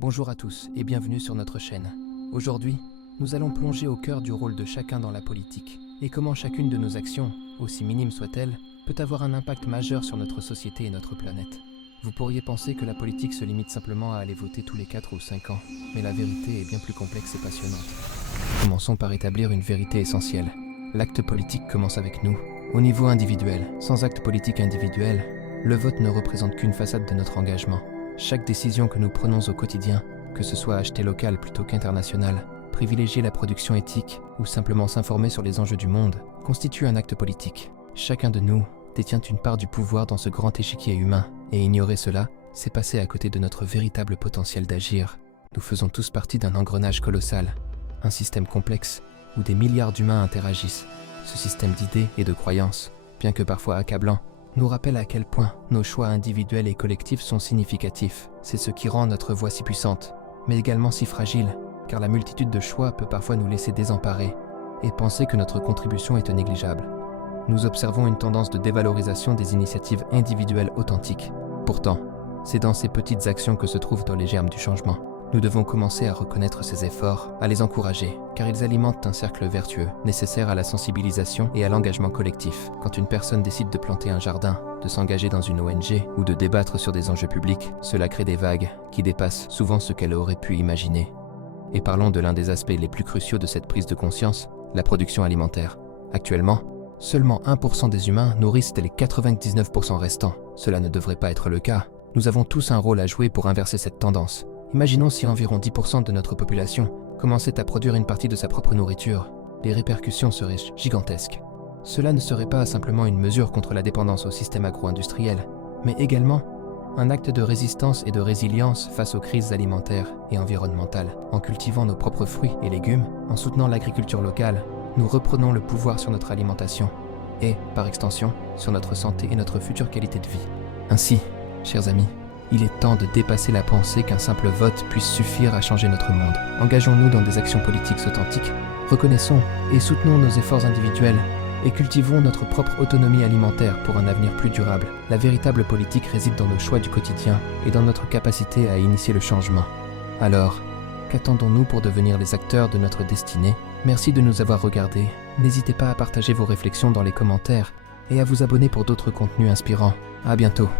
Bonjour à tous et bienvenue sur notre chaîne. Aujourd'hui, nous allons plonger au cœur du rôle de chacun dans la politique et comment chacune de nos actions, aussi minime soit-elle, peut avoir un impact majeur sur notre société et notre planète. Vous pourriez penser que la politique se limite simplement à aller voter tous les 4 ou 5 ans, mais la vérité est bien plus complexe et passionnante. Commençons par établir une vérité essentielle. L'acte politique commence avec nous, au niveau individuel. Sans acte politique individuel, le vote ne représente qu'une façade de notre engagement. Chaque décision que nous prenons au quotidien, que ce soit acheter local plutôt qu'international, privilégier la production éthique ou simplement s'informer sur les enjeux du monde, constitue un acte politique. Chacun de nous détient une part du pouvoir dans ce grand échiquier humain, et ignorer cela, c'est passer à côté de notre véritable potentiel d'agir. Nous faisons tous partie d'un engrenage colossal, un système complexe où des milliards d'humains interagissent. Ce système d'idées et de croyances, bien que parfois accablant, nous rappelle à quel point nos choix individuels et collectifs sont significatifs. C'est ce qui rend notre voix si puissante, mais également si fragile, car la multitude de choix peut parfois nous laisser désemparés et penser que notre contribution est négligeable. Nous observons une tendance de dévalorisation des initiatives individuelles authentiques. Pourtant, c'est dans ces petites actions que se trouvent les germes du changement. Nous devons commencer à reconnaître ces efforts, à les encourager, car ils alimentent un cercle vertueux, nécessaire à la sensibilisation et à l'engagement collectif. Quand une personne décide de planter un jardin, de s'engager dans une ONG ou de débattre sur des enjeux publics, cela crée des vagues qui dépassent souvent ce qu'elle aurait pu imaginer. Et parlons de l'un des aspects les plus cruciaux de cette prise de conscience, la production alimentaire. Actuellement, seulement 1% des humains nourrissent les 99% restants. Cela ne devrait pas être le cas. Nous avons tous un rôle à jouer pour inverser cette tendance. Imaginons si environ 10% de notre population commençait à produire une partie de sa propre nourriture. Les répercussions seraient gigantesques. Cela ne serait pas simplement une mesure contre la dépendance au système agro-industriel, mais également un acte de résistance et de résilience face aux crises alimentaires et environnementales. En cultivant nos propres fruits et légumes, en soutenant l'agriculture locale, nous reprenons le pouvoir sur notre alimentation et, par extension, sur notre santé et notre future qualité de vie. Ainsi, chers amis, il est temps de dépasser la pensée qu'un simple vote puisse suffire à changer notre monde. Engageons-nous dans des actions politiques authentiques, reconnaissons et soutenons nos efforts individuels et cultivons notre propre autonomie alimentaire pour un avenir plus durable. La véritable politique réside dans nos choix du quotidien et dans notre capacité à initier le changement. Alors, qu'attendons-nous pour devenir les acteurs de notre destinée ? Merci de nous avoir regardés. N'hésitez pas à partager vos réflexions dans les commentaires et à vous abonner pour d'autres contenus inspirants. À bientôt.